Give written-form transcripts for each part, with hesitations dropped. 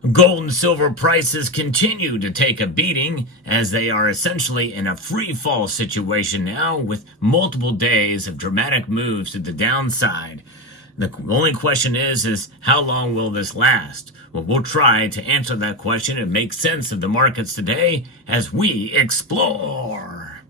Gold and silver prices continue to take a beating as they are essentially in a free fall situation now with multiple days of dramatic moves to the downside. The only question is how long will this last? Well, we'll try to answer that question and make sense of the markets today as we explore.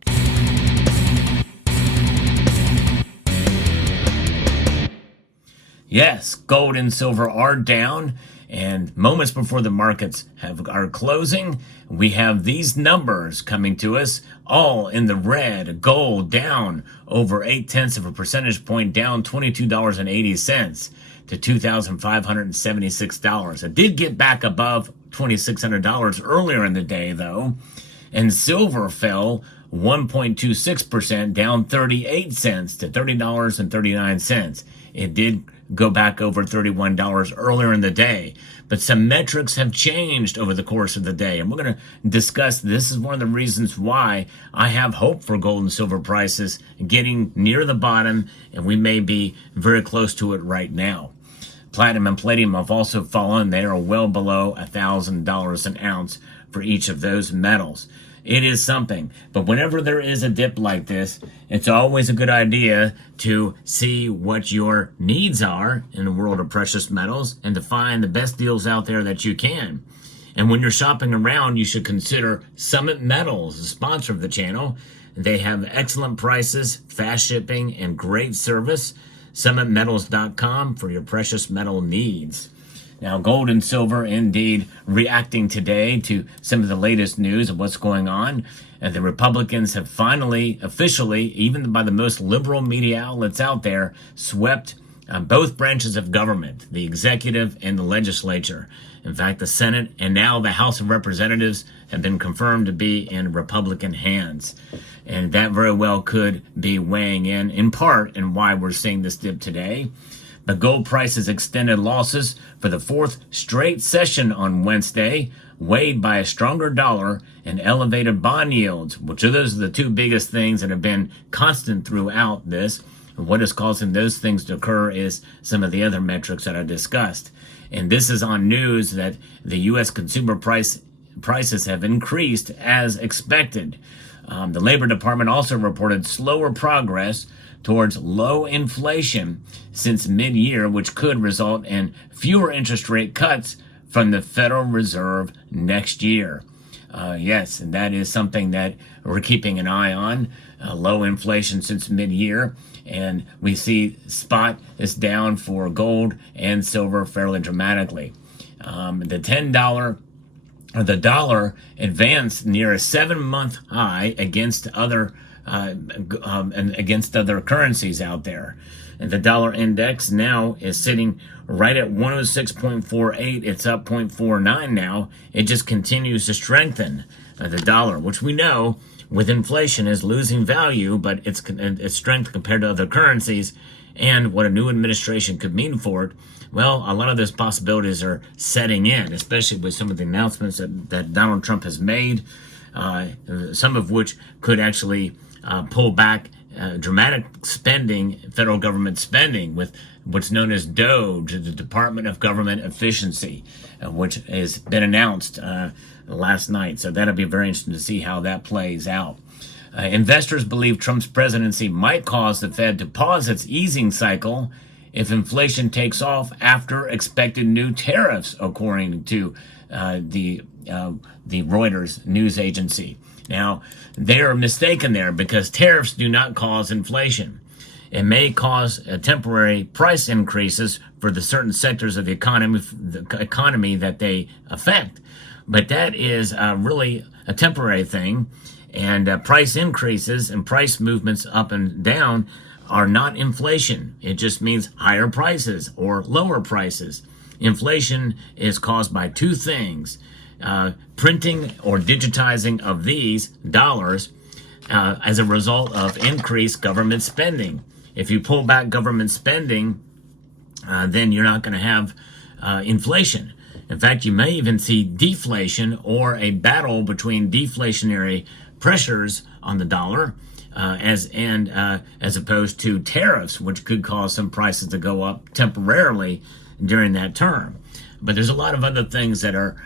Yes, gold and silver are down, and moments before the markets are closing, we have these numbers coming to us, all in the red. Gold down over 0.8 of a percentage point, down $22.80 to $2,576. It did get back above $2,600 earlier in the day, though, and silver fell 1.26%, down 38 cents to $30.39. It did go back over $31 earlier in the day. But some metrics have changed over the course of the day. And we're going to discuss this is one of the reasons why I have hope for gold and silver prices getting near the bottom, and we may be very close to it right now. Platinum and palladium have also fallen. They are well below $1,000 an ounce for each of those metals. It is something. But whenever there is a dip like this, it's always a good idea to see what your needs are in the world of precious metals and to find the best deals out there that you can. And when you're shopping around, you should consider Summit Metals, the sponsor of the channel. They have excellent prices, fast shipping, and great service. SummitMetals.com for your precious metal needs. Now, gold and silver indeed reacting today to some of the latest news of what's going on. And the Republicans have finally, officially, even by the most liberal media outlets out there, swept both branches of government, the executive and the legislature. In fact, the Senate and now the House of Representatives have been confirmed to be in Republican hands. And that very well could be weighing in part, in why we're seeing this dip today. The gold prices extended losses for the fourth straight session on Wednesday, weighed by a stronger dollar and elevated bond yields, which are those are the two biggest things that have been constant throughout this. What is causing those things to occur is some of the other metrics that I discussed. And this is on news that the U.S. consumer prices have increased as expected. The Labor Department also reported slower progress towards low inflation since mid-year, which could result in fewer interest rate cuts from the Federal Reserve next year. Yes, and that is something that we're keeping an eye on. Low inflation since mid-year, and we see spot is down for gold and silver fairly dramatically. The $10 or the dollar advanced near a 7-month high against other currencies out there. And the dollar index now is sitting right at 106.48. It's up 0.49 now. It just continues to strengthen the dollar, which we know with inflation is losing value, but its strength compared to other currencies and what a new administration could mean for it. Well, a lot of those possibilities are setting in, especially with some of the announcements that Donald Trump has made, some of which could actually pull back dramatic spending, federal government spending, with what's known as DOGE, the Department of Government Efficiency, which has been announced last night. So that'll be very interesting to see how that plays out. Investors believe Trump's presidency might cause the Fed to pause its easing cycle if inflation takes off after expected new tariffs, according to the Reuters news agency. Now, they are mistaken there because tariffs do not cause inflation. It may cause temporary price increases for the certain sectors of the economy that they affect. But that is really a temporary thing. And price increases and price movements up and down are not inflation. It just means higher prices or lower prices. Inflation is caused by two things. Printing or digitizing of these dollars as a result of increased government spending. If you pull back government spending, then you're not going to have inflation. In fact, you may even see deflation or a battle between deflationary pressures on the dollar as opposed to tariffs, which could cause some prices to go up temporarily during that term. But there's a lot of other things that are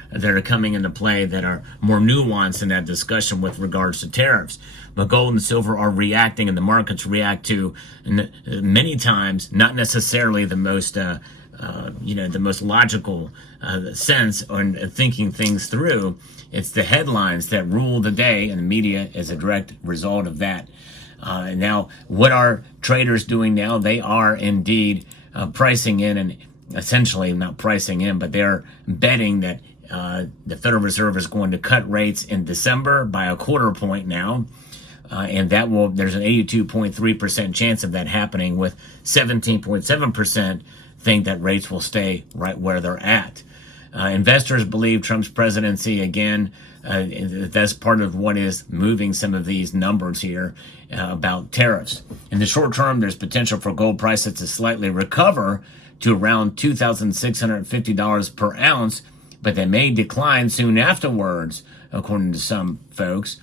coming into play that are more nuanced in that discussion with regards to tariffs. But gold and silver are reacting, and the markets react to many times not necessarily the most the most logical sense on thinking things through. It's the headlines that rule the day, and the media is a direct result of that. Now, what are traders doing now? They are indeed pricing in, and essentially not pricing in, but they're betting that the Federal Reserve is going to cut rates in December by a quarter point now. And there's an 82.3% chance of that happening, with 17.7% think that rates will stay right where they're at. Investors believe Trump's presidency, again, that's part of what is moving some of these numbers here about tariffs. In the short term, there's potential for gold prices to slightly recover to around $2,650 per ounce, but they may decline soon afterwards, according to some folks.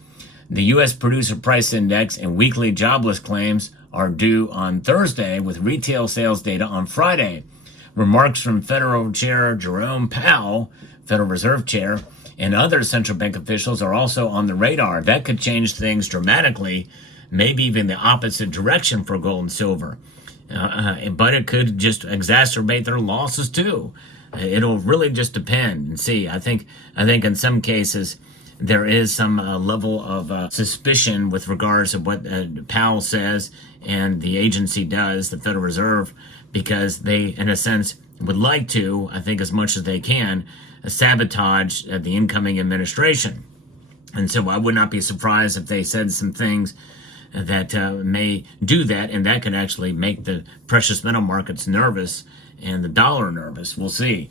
The U.S. Producer Price Index and weekly jobless claims are due on Thursday, with retail sales data on Friday. Remarks from Federal Chair Jerome Powell, Federal Reserve Chair, and other central bank officials are also on the radar. That could change things dramatically, maybe even the opposite direction for gold and silver. But it could just exacerbate their losses too. It'll really just depend and see. I think in some cases there is some level of suspicion with regards to what Powell says and the agency does, the Federal Reserve, because they, in a sense, would like to, I think as much as they can, sabotage the incoming administration. And so I would not be surprised if they said some things that may do that, and that could actually make the precious metal markets nervous and the dollar nervous. We'll see.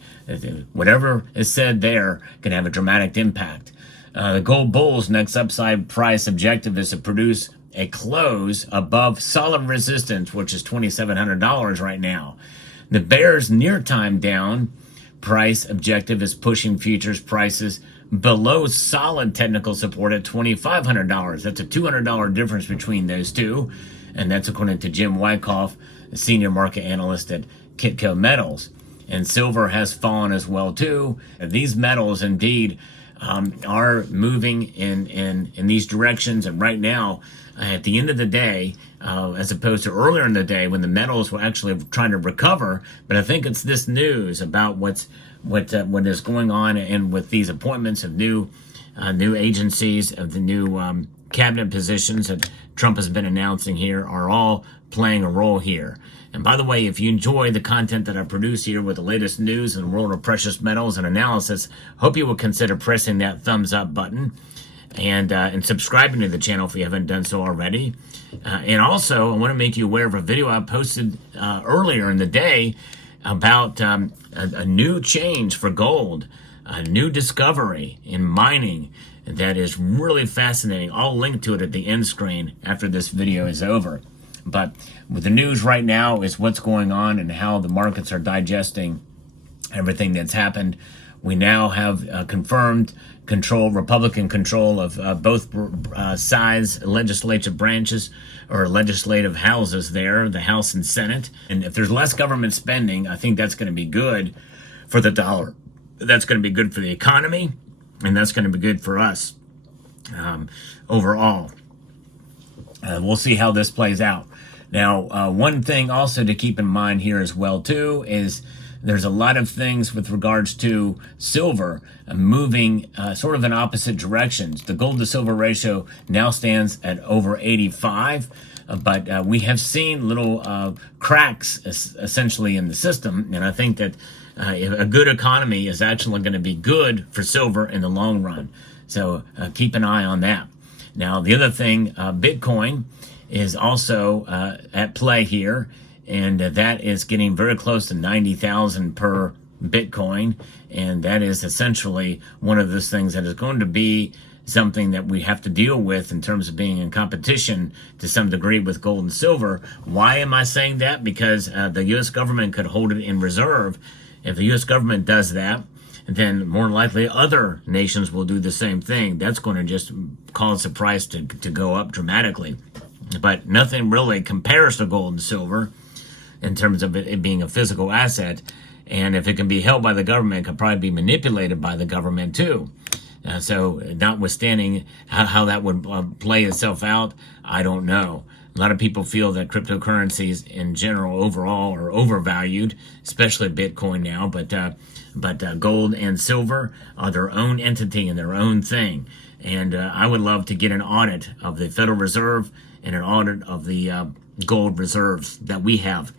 Whatever is said there can have a dramatic impact. The gold bull's next upside price objective is to produce a close above solid resistance, which is $2,700 right now. The bear's near-time down price objective is pushing futures prices below solid technical support at $2,500. That's a $200 difference between those two, and that's according to Jim Wyckoff, a senior market analyst at Kitco Metals. And silver has fallen as well too. These metals indeed are moving in these directions, and right now, at the end of the day, as opposed to earlier in the day when the metals were actually trying to recover, but I think it's this news about what is going on and with these appointments of new agencies, of the new cabinet positions that Trump has been announcing here, are all playing a role here. And by the way, if you enjoy the content that I produce here with the latest news in the world of precious metals and analysis, hope you will consider pressing that thumbs up button and subscribing to the channel if you haven't done so already. And also, I want to make you aware of a video I posted earlier in the day about a new change for gold, a new discovery in mining that is really fascinating. I'll link to it at the end screen after this video is over. But with the news right now is what's going on and how the markets are digesting everything that's happened. We now have confirmed Republican control of both sides, legislative branches or legislative houses there, the House and Senate. And if there's less government spending, I think that's going to be good for the dollar. That's going to be good for the economy, and that's going to be good for us overall. We'll see how this plays out. Now, one thing also to keep in mind here as well, too, is there's a lot of things with regards to silver moving sort of in opposite directions. The gold to silver ratio now stands at over 85, but we have seen little cracks essentially in the system, and I think that a good economy is actually going to be good for silver in the long run. So keep an eye on that. Now, the other thing, Bitcoin is also at play here, and that is getting very close to 90,000 per Bitcoin, and that is essentially one of those things that is going to be something that we have to deal with in terms of being in competition to some degree with gold and silver. Why am I saying that? Because the U.S. government could hold it in reserve. If the U.S. government does that, then more likely other nations will do the same thing. That's going to just cause the price to go up dramatically. But nothing really compares to gold and silver in terms of it being a physical asset. And if it can be held by the government, it could probably be manipulated by the government too. So notwithstanding how that would play itself out, I don't know. A lot of people feel that cryptocurrencies in general overall are overvalued, especially Bitcoin now, but gold and silver are their own entity and their own thing. And I would love to get an audit of the Federal Reserve and an audit of the gold reserves that we have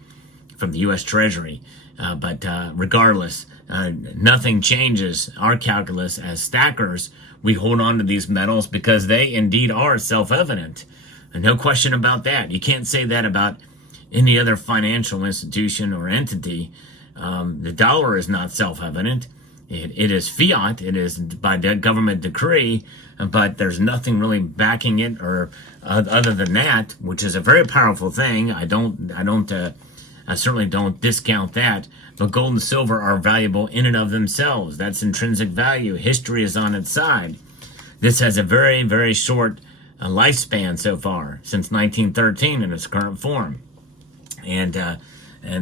from the U.S. Treasury. But regardless, nothing changes our calculus as stackers. We hold on to these metals because they indeed are self-evident. And no question about that. You can't say that about any other financial institution or entity. The dollar is not self-evident. It is fiat. It is by government decree, but there's nothing really backing it or other than that, which is a very powerful thing. I certainly don't discount that. But gold and silver are valuable in and of themselves. That's intrinsic value. History is on its side. This has a very, very short lifespan so far, since 1913 in its current form. And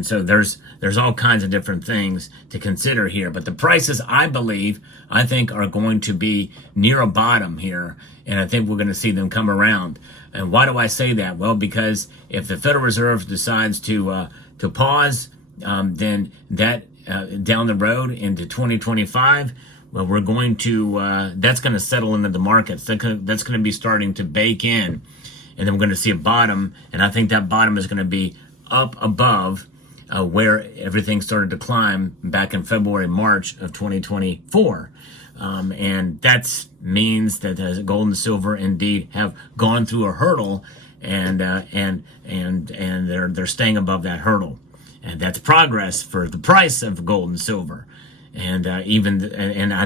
so there's all kinds of different things to consider here. But the prices, I think, are going to be near a bottom here. And I think we're going to see them come around. And why do I say that? Well, because if the Federal Reserve decides to pause, then that down the road into 2025, well, we're going to, that's going to settle into the markets. That's going to be starting to bake in. And then we're going to see a bottom. And I think that bottom is going to be up above where everything started to climb back in February, March of 2024. And that means that gold and silver indeed have gone through a hurdle, and they're staying above that hurdle. And that's progress for the price of gold and silver. And I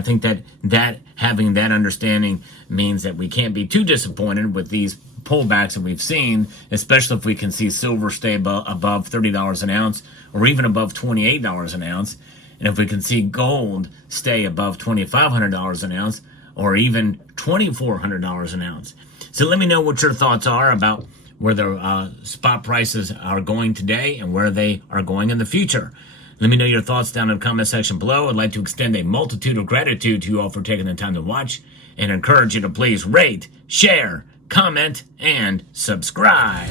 think that having that understanding means that we can't be too disappointed with these pullbacks that we've seen, especially if we can see silver stay above $30 an ounce or even above $28 an ounce. And if we can see gold stay above $2,500 an ounce or even $2,400 an ounce. So let me know what your thoughts are about where the spot prices are going today and where they are going in the future. Let me know your thoughts down in the comment section below. I'd like to extend a multitude of gratitude to you all for taking the time to watch and encourage you to please rate, share, comment, and subscribe.